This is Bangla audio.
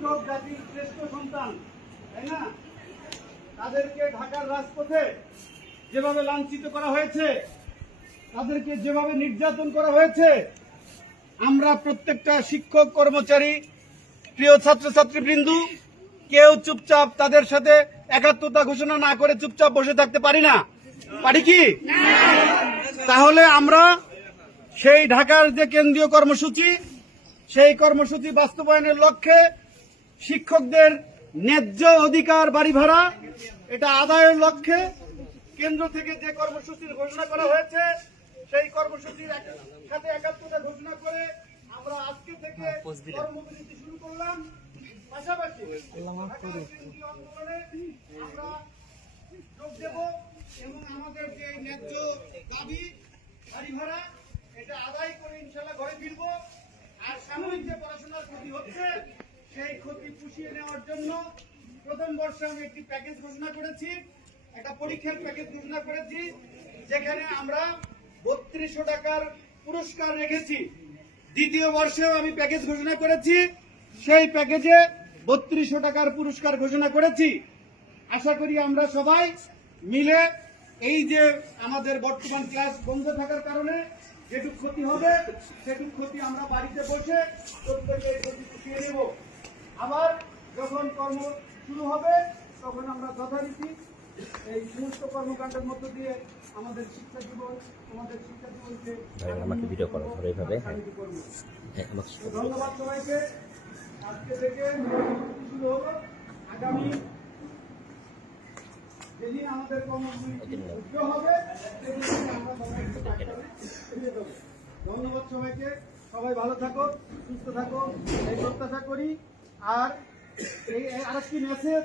শিক্ষক জাতির শ্রেষ্ঠ সন্তান, তাই না? তাদেরকে ঢাকার রাজপথে যেভাবে লাঞ্ছিত করা হয়েছে, তাদেরকে যেভাবে নির্যাতন করা হয়েছে, আমরা প্রত্যেকটা শিক্ষক, কর্মচারী, প্রিয় ছাত্রছাত্রী বৃন্দু কেউ চুপচাপ তাদের সাথে একাত্মতা ঘোষণা না করে চুপচাপ বসে থাকতে পারি না। পারি কি? তাহলে আমরা সেই ঢাকার যে কেন্দ্রীয় কর্মসূচি, সেই কর্মসূচি বাস্তবায়নের লক্ষ্যে শিক্ষকদের ন্যায্য অধিকার বাড়ি ভাড়া এটা আদায়ের লক্ষ্যে কেন্দ্র থেকে যে কর্মসূচির ঘোষণা করা হয়েছে সেই কর্মসূচির সাথে একাত্মতা ঘোষণা করে আমরা আজকে থেকে কর্মবিরতি শুরু করলাম। পাশাপাশি আন্দোলনে আমরা যোগ দেব এবং আমাদের যে ন্যায্য দাবি বাড়ি ভাড়া এটা আদায় করে ইনশাল্লাহ ঘরে ফিরবো। আর সাময়িক যে পড়াশোনার ক্ষতি হচ্ছে সেই ক্ষতি পুষিয়ে নেওয়ার জন্য প্রথম বর্ষে আমি একটি প্যাকেজ ঘোষণা করেছি, একটা পরীক্ষার প্যাকেজ ঘোষণা করেছি, যেখানে আমরা বত্রিশশো টাকার পুরস্কার রেখেছি। দ্বিতীয় বর্ষেও আমি প্যাকেজ ঘোষণা করেছি, সেই প্যাকেজে বত্রিশশো টাকার পুরস্কার ঘোষণা করেছি। আশা করি আমরা সবাই মিলে এই যে আমাদের বর্তমান ক্লাস বন্ধ থাকার কারণে যেটুক ক্ষতি হবে, সেটুক ক্ষতি আমরা বাড়িতে বসে প্রত্যেকে ক্ষতি পুষিয়ে নেব। আবার যখন কর্ম শুরু হবে তখন আমরা যথারীতি এই সমস্ত কর্মকাণ্ডের মধ্য দিয়ে আমাদের শিক্ষা জীবন আমাদের শিক্ষা জীবনকে ভাই, আমাকে ভিডিও করো, এইভাবে, ধন্যবাদ সবাইকে। আজকে থেকে শুরু হলো আগামী যেদিন আমাদের কর্মসূচি হবে সেদিন আমরা। ধন্যবাদ সবাইকে। সবাই ভালো থাকো সুস্থ থাকো। এই প্রত্যাশা করি আর এই আরেকটি মেসেজ